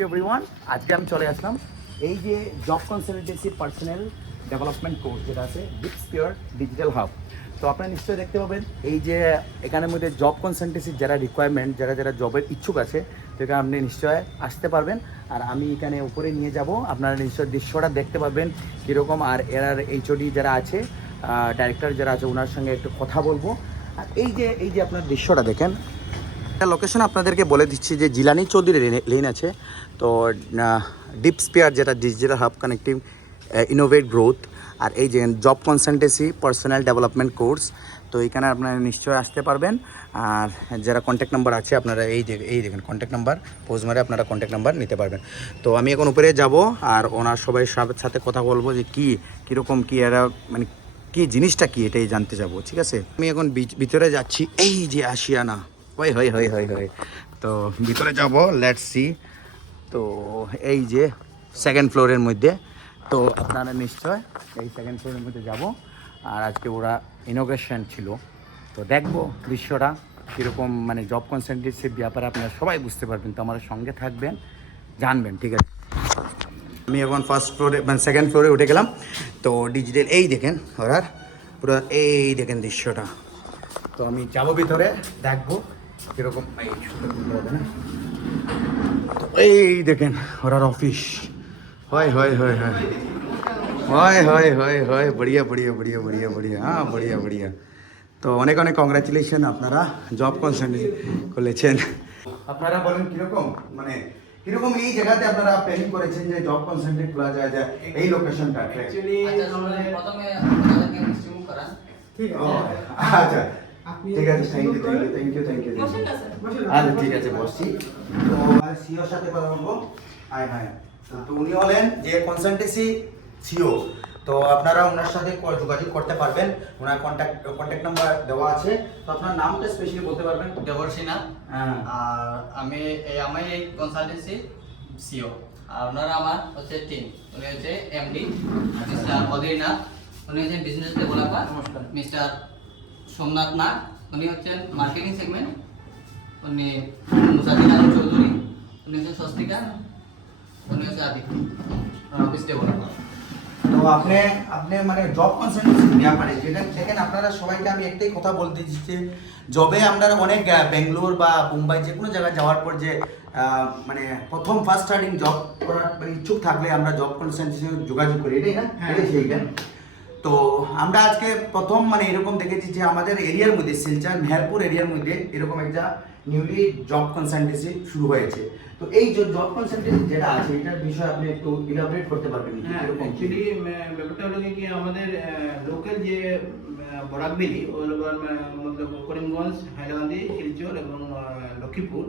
Everyone, আজকে আমি চলে আসলাম এই যে job consultancy personal development course যেটা আছে ডিপস্পিয়ার ডিজিটাল হাব। তো আপনারা নিশ্চয়ই দেখতে পাবেন এই যে এখানের মধ্যে জব কনসালটেন্সির যারা রিকোয়ারমেন্ট, যারা জবের ইচ্ছুক আছে, তো এখানে আপনি নিশ্চয় আসতে পারবেন। আর আমি এখানে উপরে নিয়ে যাব, আপনারা নিশ্চয় দৃশ্যটা দেখতে পাবেন কীরকম। আর এর এইচওডি যারা আছে, ডাইরেক্টর যারা আছে, ওনার সঙ্গে একটু কথা বলবো। আর এই যে আপনার দৃশ্যটা দেখেন, লোকেশন আপনাদেরকে বলে দিচ্ছি যে জিলানি চৌধুরী লেন আছে। তো ডিপস্পিয়ার যেটা digital hub connective innovate growth, আর এই যে job consultancy personal development course. তো এইখানে আপনারা নিশ্চয়ই আসতে পারবেন। আর যারা কন্ট্যাক্ট নাম্বার আছে, আপনারা এই দেখেন কন্ট্যাক্ট নাম্বার, পোজ মারে আপনারা কন্ট্যাক্ট নাম্বার নিতে পারবেন। তো আমি এখন উপরে যাব আর ওনার সবাই সাথে কথা বলবো যে কীরকম কী এরা মানে কী জিনিসটা কী, এটাই জানতে যাব। ঠিক আছে, আমি এখন ভিতরে যাচ্ছি। এই যে আশিয়ানা, হয়। তো ভিতরে যাব, লেটস সি। তো এই যে সেকেন্ড ফ্লোরের মধ্যে, তো আপনারা নিশ্চয় এই সেকেন্ড ফ্লোরের মধ্যে যাব। আর আজকে ওরা ইনোগ্রেশন ছিল, তো দেখবো দৃশ্যটা কীরকম, মানে জব কনসালটেন্সির ব্যাপারে আপনারা সবাই বুঝতে পারবেন। তো আমার সঙ্গে থাকবেন, জানবেন। ঠিক আছে, আমি এখন ফার্স্ট ফ্লোরে মানে সেকেন্ড ফ্লোরে উঠে গেলাম। তো ডিজিটাল এই দেখেন ওরার পুরো, এই দেখেন দৃশ্যটা। তো আমি যাবো ভিতরে, দেখবো কীরকম। তো এই দেখেন ওরার অফিস। হয় বড়িয়া হ্যাঁ, বড়িয়া। তো অনেক কংগ্রাচুলেশন, আপনারা জব কনসালটেন্সি খুলেছেন। আপনারা বলেন কীরকম, মানে কীরকম এই জায়গাতে আপনারা প্ল্যানিং করেছেন যে জব কনসালটেন্ট খোলা যায় এই লোকেশনটা? অ্যাকচুয়ালি প্রথমে আপনাদেরকে মিষ্টিমুখ করা। ঠিক আছে, আচ্ছা ঠিক আছে, থ্যাংক ইউ। আচ্ছা ঠিক আছে, বসছি। তো সিওর সাথে কথা বলবো। হ্যাঁ, তো উনি হলেন যে কনসালটেন্সি সিও। তো আপনারা ওনার সাথে যোগাযোগ করতে পারবেন, ওনার কন্ট্যাক্ট নাম্বার দেওয়া আছে। তো আপনার নামটা স্পেশালি বলতে পারবেন? দেবর্ষিনা। হ্যাঁ, আর আমি এই কনসালটেন্সি সিও। আর ওনারা আমার হচ্ছে টিম। উনি হচ্ছে এমডি মিস্টার বদ্রীনাথ, উনি হচ্ছেন বিজনেস ডেভেলপার মিস্টার সোমনাথ নাগ, উনি হচ্ছেন মার্কেটিং সেগমেন্ট, উনি মুসাদিন আলম চৌধুরী, উনি হচ্ছেন স্বস্তিকা, উনি হচ্ছে আদিত্য অফিস ডেভেলপার। তো আপনি মানে জব কনসালটেন্সির ব্যাপারে যেটা দেখেন, আপনারা সবাইকে আমি একটাই কথা বলতে দিচ্ছি, জবে আমরা অনেক বেঙ্গালোর বা মুম্বাই যে কোনো জায়গায় যাওয়ার পর যে মানে প্রথম ফার্স্ট স্টার্টিং জব করার মানে ইচ্ছুক থাকলে আমরা জব কনসালটেন্সির সঙ্গে যোগাযোগ করি, এটাই না? এটাই সেইখান। তো আমরা আজকে প্রথম মানে এরকম দেখেছি যে আমাদের এরিয়ার মধ্যে শিলচর মেহেরপুর এরিয়ার মধ্যে এরকম একটা নিউলি জব কনসালটেন্সি শুরু হয়েছে। তো এই যে জব কনসালটেন্সি যেটা আছে, এটার বিষয়ে আপনি একটু ইলাবোরেট করতে পারবেন? হ্যাঁ, অ্যাকচুয়ালি ব্যাপারটা হলো কি আমাদের লোকাল যে বরাকবেলি মতলব করিমগঞ্জ, হাইলাকান্দি, শিলচর এবং লক্ষ্মীপুর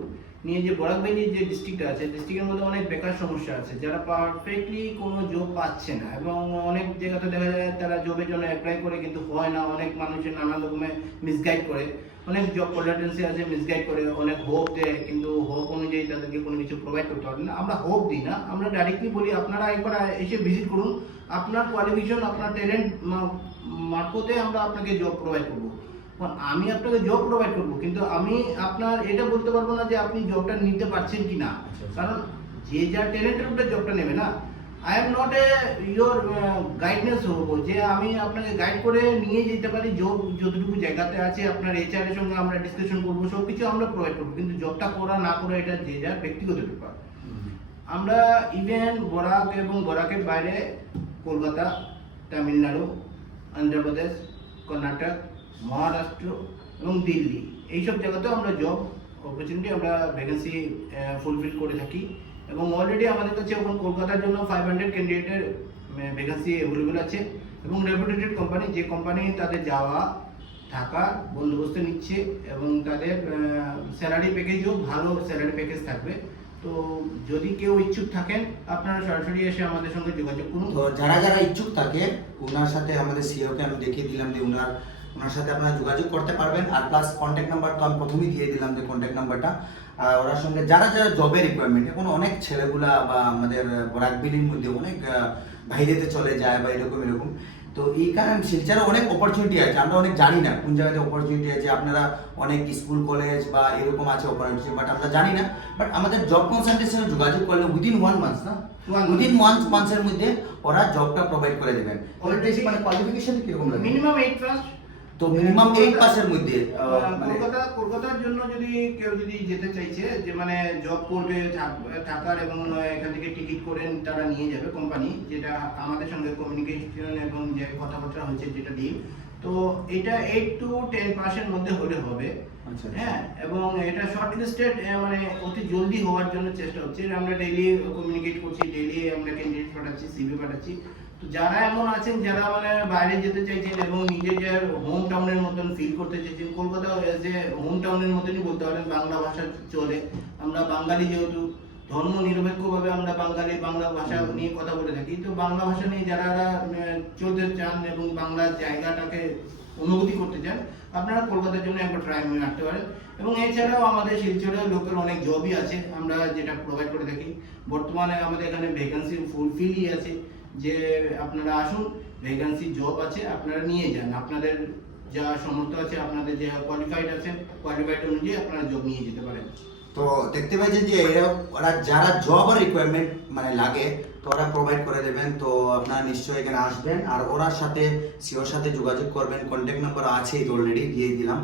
নিয়ে যে বরাকবেলি যে ডিস্ট্রিক্টটা আছে, ডিস্ট্রিক্টের মধ্যে অনেক বেকার সমস্যা আছে, যারা পারফেক্টলি কোনো জব পাচ্ছে না। এবং অনেক জায়গাতে দেখা যায় তারা জবের জন্য অ্যাপ্লাই করে কিন্তু হয় না। অনেক মানুষের নানা রকমের মিসগাইড করে, অনেক জব কনসালটেন্সি আছে মিসগাইড করে, অনেক হোপ দেয় কিন্তু হোপ অনুযায়ী তাদেরকে কোনো কিছু প্রোভাইড করতে পারে না। আমরা হোপ দিই না, আমরা ডাইরেক্টলি বলি আপনারা একবার এসে ভিজিট করুন, আপনার কোয়ালিফিকেশন আপনার ট্যালেন্ট মারফতে আমরা আপনাকে জব প্রোভাইড করবো। আমি আপনাকে জব প্রোভাইড করবো, কিন্তু আমি আপনার এটা বলতে পারবো না যে আপনি জবটা নিতে পারছেন কি না, কারণ যে যার ট্যালেন্টের উপরে জবটা নেবে না। I am not your guidance হবো যে আমি আপনাকে গাইড করে নিয়ে যেতে পারি। জব যতটুকু জায়গাতে আছে আপনার এইচআর এর সঙ্গে আমরা ডিসকাশন করবো, সব কিছু আমরা প্রোভাইড করবো, কিন্তু জবটা করা না করা এটা যে যার ব্যক্তিগত ব্যাপার। আমরা ইভেন বরাক এবং বরাকের বাইরে কলকাতা, তামিলনাড়ু, অন্ধ্রপ্রদেশ, কর্ণাটক, মহারাষ্ট্র এবং দিল্লি এইসব জায়গাতেও আমরা জব অপরচুনিটি আমরা ভ্যাকেন্সি ফুলফিল করে থাকি। এবং অলরেডি আমাদের কাছে এখন কলকাতার জন্য 500 ক্যান্ডিডেটের ভ্যাকেন্সি অ্যাভেলেবেল আছে। এবং রেপুটেড কোম্পানি, যে কোম্পানি তাদের যাওয়া থাকা বন্দোবস্ত নিচ্ছে এবং তাদের স্যালারি প্যাকেজও ভালো স্যালারি প্যাকেজ থাকবে। তো যদি কেউ ইচ্ছুক থাকেন আপনারা সরাসরি এসে আমাদের সঙ্গে যোগাযোগ করুন। তো যারা ইচ্ছুক থাকে ওনার সাথে আমাদের সিওকে আমি দেখিয়ে দিলাম যে ওনার সাথে আপনারা যোগাযোগ করতে পারবেন। আর প্লাস কন্ট্যাক্ট নাম্বার তো আমি প্রথমেই দিয়ে দিলাম যে কন্ট্যাক্ট নাম্বারটা। আর ওনার সঙ্গে যারা জবের রিকোয়ারমেন্ট, এখন অনেক ছেলেগুলা বা আমাদের বরাকবিলির মধ্যে অনেক বাইরেতে চলে যায় বা এরকম তো এইখানে শিলচরে অনেক অপরচুনিটি আছে, আমরা অনেক জানি না কোন জায়গাতে অপরচুনিটি আছে। আপনারা অনেক স্কুল কলেজ বা এরকম আছে অপরচুনিটি, বাট আমরা জানি না। বাট আমাদের জব কনসালটেন্সিতে যোগাযোগ করলে উইদিন 1 মান্থ না, উইদিন 1 মান্থের মধ্যে ওরা জবটা প্রোভাইড করে দেবেন। অলরেডি মানে কোয়ালিফিকেশন কিরকম লাগে? Minimum 8 pass. তো মিনিমাম 8 পাসের মধ্যে মানে কলকাতার জন্য যদি কেউ যদি যেতে চাইছে, যে মানে জব করবে, থাকার এবং এখান থেকে টিকিট করে তারা নিয়ে যাবে কোম্পানি, যেটা আমাদের সঙ্গে কমিউনিকেশন এবং যে কথাবার্তা হয়েছে যেটা ডিল, তো এটা 8 to 10% মধ্যে হলে হবে। আচ্ছা। হ্যাঁ, এবং এটা শর্ট লিস্টেড মানে অতি জলদি হওয়ার জন্য চেষ্টা হচ্ছে। আমরা ডেইলি কমিউনিকেট করছি, ডেইলি আমরা ক্যান্ডিডেট পাঠাচ্ছি, সিভি পাঠাচ্ছি। তো যারা এমন আছেন যারা মানে বাইরে যেতে চাইছেন এবং নিজের হোম টাউনের মতন ফিল করতে চাইছেন, কলকাতা যে হোম টাউনের মতনই বলতে পারেন, বাংলা ভাষা চলে। আমরা বাঙালি, যেহেতু ধর্ম নিরপেক্ষভাবে আমরা বাংলা ভাষা নিয়ে কথা বলে থাকি, তো বাংলা ভাষা নিয়ে যারা চলতে চান এবং বাংলা জায়গাটাকে অনুভূতি করতে চান, আপনারা কলকাতার জন্য একবার ট্রাই মারতে পারেন। এবং এছাড়াও আমাদের শিলচরে লোকের অনেক জবই আছে, আমরা যেটা প্রোভাইড করে থাকি। বর্তমানে আমাদের এখানে ভ্যাকেন্সি ফুলফিলই আছে, যে আপনারা আসুন, ভ্যাকেন্সি জব আছে, আপনারা নিয়ে যান। আপনাদের যা সামর্থ্য আছে, আপনাদের যে কোয়ালিফাইড আছেন, কোয়ালিফাইড অনুযায়ী আপনারা জব নিয়ে যেতে পারেন। তো দেখতে পাচ্ছেন যে এরা ওরা যারা জব আর রিকোয়ারমেন্ট মানে লাগে তো ওরা প্রোভাইড করে দেবেন। তো আপনারা নিশ্চয়ই এখানে আসবেন আর ওরার সাথে সিওর সাথে যোগাযোগ করবেন। কন্ট্যাক্ট নাম্বার আছেই, অলরেডি দিয়ে দিলাম।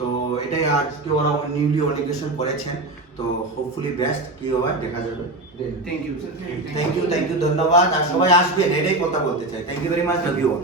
তো এটাই আজকে ওরা নিউলি অনিকেশন করেছেন। তো হোপফুলি বেস্ট কি হয় দেখা যাবে। Thank you sir. Thank you, ধন্যবাদ। আর সবাই আসবেন, এটাই কথা বলতে চাই। Thank you very much, love you all.